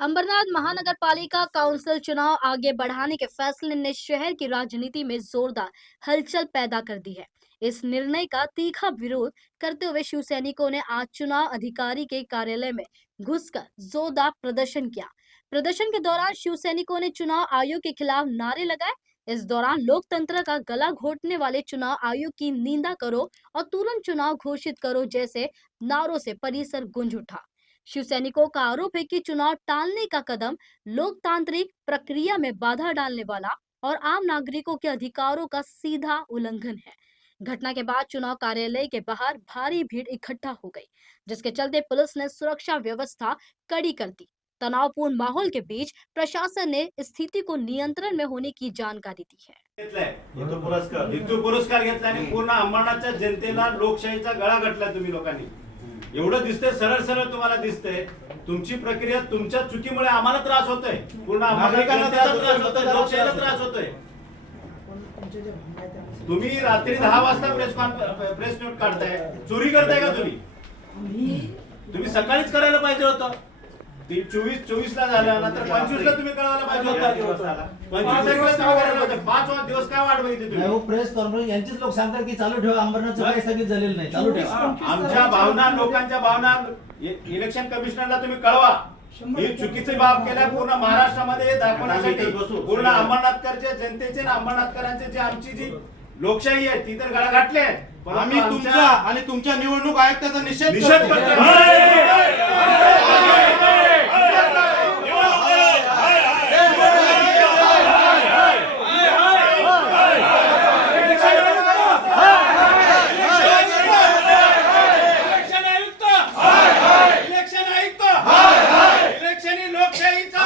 अंबरनाथ महानगर पालिका काउंसिल चुनाव आगे बढ़ाने के फैसले ने शहर की राजनीति में जोरदार हलचल पैदा कर दी है। इस निर्णय का तीखा विरोध करते हुए शिव सैनिकों ने आज चुनाव अधिकारी के कार्यालय में घुसकर जोरदार प्रदर्शन किया। प्रदर्शन के दौरान शिव सैनिकों ने चुनाव आयोग के खिलाफ नारे लगाए। इस दौरान लोकतंत्र का गला घोटने वाले चुनाव आयोग की निंदा करो और तुरंत चुनाव घोषित करो जैसे नारों से परिसर गूंज उठा। शिव सैनिकों का आरोप है कि चुनाव टालने का कदम लोकतांत्रिक प्रक्रिया में बाधा डालने वाला और आम नागरिकों के अधिकारों का सीधा उल्लंघन है। घटना के बाद चुनाव कार्यालय के बाहर भारी भीड़ इकट्ठा हो गई, जिसके चलते पुलिस ने सुरक्षा व्यवस्था कड़ी कर दी। तनावपूर्ण माहौल के बीच प्रशासन ने स्थिति को नियंत्रण में होने की जानकारी दी है। पुरस्कार घेतला आणि पूर्ण अंबरनाथच्या जनतेला लोकशाहीचा गळा घातला तुम्ही लोकांनी। एवढं दिसतंय, सरळ सरळ तुम्हाला दिसतंय। तुमची प्रक्रिया तुमच्या चुकीमुळे आम्हाला त्रास होतोय, पूर्ण नागरिकांना त्रास होतोय, लोकशाहीला त्रास होतोय। तुम्ही रात्री 10 वाजता प्रेस नोट काढताय, चोरी करताय का तुम्ही सकाळीच करायला पाहिजे होतं। 24 ला झालं, नंतर 25 ला तुम्ही कळवायला पाहिजे होतं। 25 तारखेला तुम्ही करायला होतं। 5 दिवस काय वाट बघितली तुम्ही? हो, प्रेस कॉन्फरन्स यांचीच लोक सांगतात की चालू ठेवा, अंबरनाथचं काही स्थगित झालेलं नाही, चालू ठेवा। आमच्या भावना, लोकांच्या भावना इलेक्शन कमिशनरला तुम्ही कळवा। ही चुकीची बाब केल्या पूर्ण महाराष्ट्रामध्ये दाखवण्यासाठी पूर्ण अंबरनाथकरच्या जनतेचे आणि अंबरनाथकरांचे जे आमची जी लोकशाही आहे ती तर गळा घातली आहे। आम्ही तुमचा आणि तुमच्या निवडणूक आयुक्ताचा निषेध करतो। लोकशाहीचा